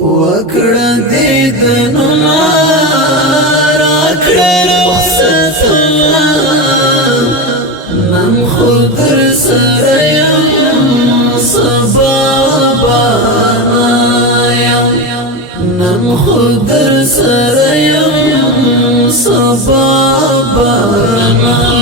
وکړه دیدنونه راکړه رخصتونه نن خو در سره یم سبا بارانه یم نن خو در سره یم سبا بارانه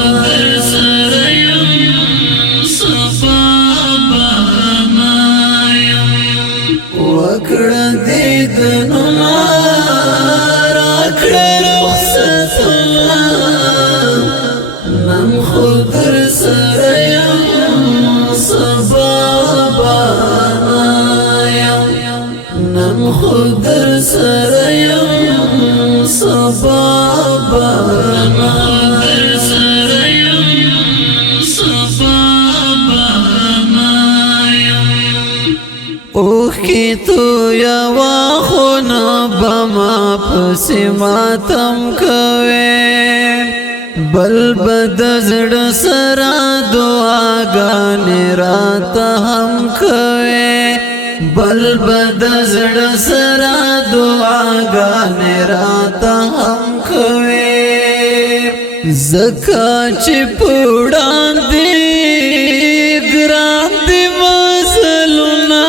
وکړه دیدنونه راکړه رخصتونه نن خو در سره یم سبا بارانه یم نن خو در سره یم سبا بارانه اوخ کی تو یا واخونا بما پسی ماتم کوئے بل بدزڑ سرا دعاگانی رات ہم کوئے بل بدزڑ سرا دعاگانی رات ہم کوئے زکا چی پوڑان دی گران دی مزلونا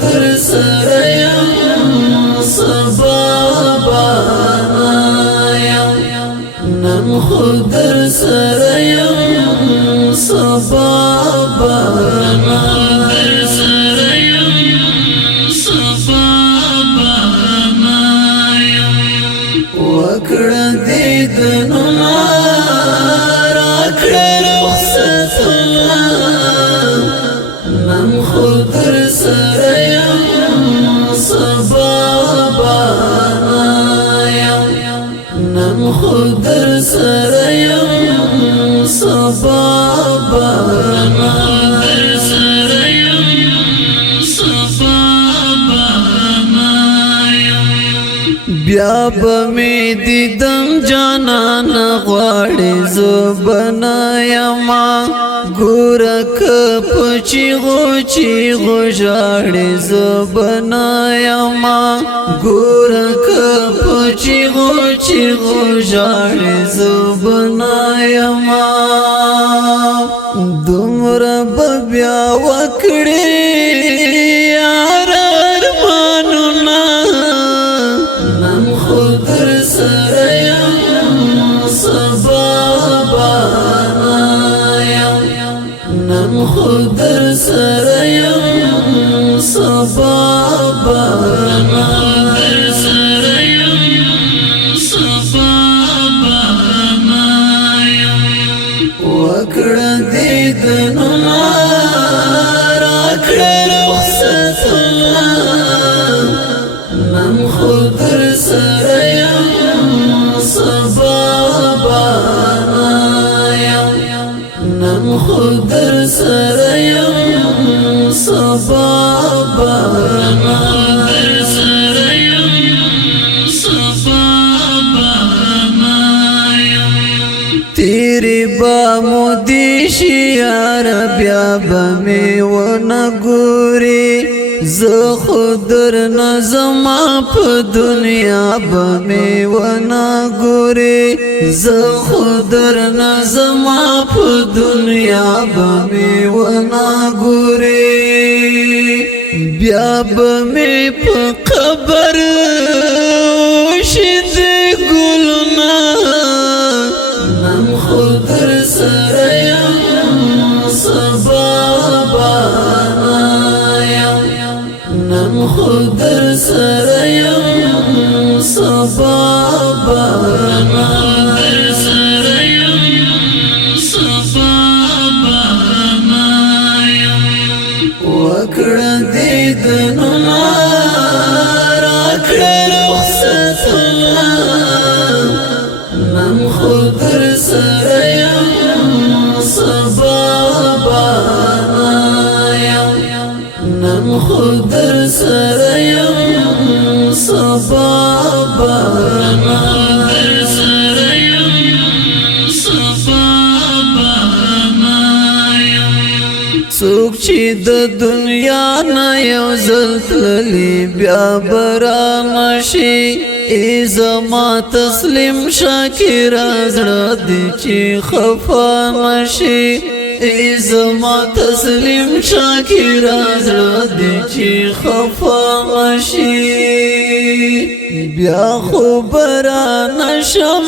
در سره یم سبا بارانه یم نن خو در سره یم سبا بارانه وکړه دیدنونه راکړه رخصتونه نن خو در سره سبا بارانه یم نن خو در سره یم سبا بارانه بیا بمی دیدم جانان غواړي زبنا یما ګورک پچی غو ژاړي زبنا یما ګورک پچی غو ژاړي زبنا یما دومره بیا وکړي یار ارمانونه نن خو در سره یم سبا بارانه یم نن خو در سره یم سبا بارانه وکړه دیدنونه راکړه رخصتونه نن خو در سره یم سبا بارانه یم نن خو در سره یم سبا بارانه تیری با مودیشی یار بیا بمی و نگوری ز خودر نظما پا دنیا بمی و نگوری ز خودر نظما پا دنیا بمی و نگوری بیا بمی پا قبر شد گلنا نن خو در سره یم سبا بارانه یم نن خو در سره یم سبا بارانه وکړه دیدنونه راکړه رخصتونه نن خو در سره یم سبا بارانه یم نن خو در سره یم سبا بارانه سوک چې د دنیا نه یو ځل تللی بیا برا نشي ای زما تسلیم شاکر زړه دې چې خفا نشي ای زما تسلیم شاکر زړه دې چې خفا نشي بیا خو برا نشم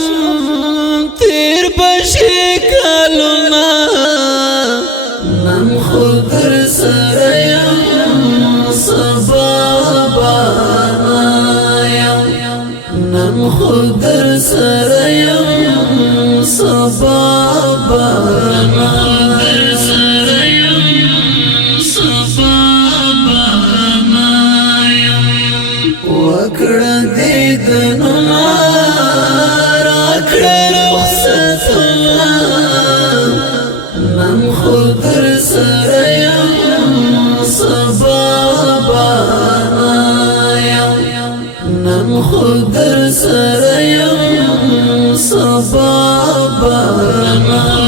تیر بشي کلونه نن خو در سره یم سبا بارا یم نن خو در سره یم سبا بارا وکړه دیدنونه راکړه رخصتونه نن خو در سره یم سبا بارا یم نن خو در سره یم سبا بارا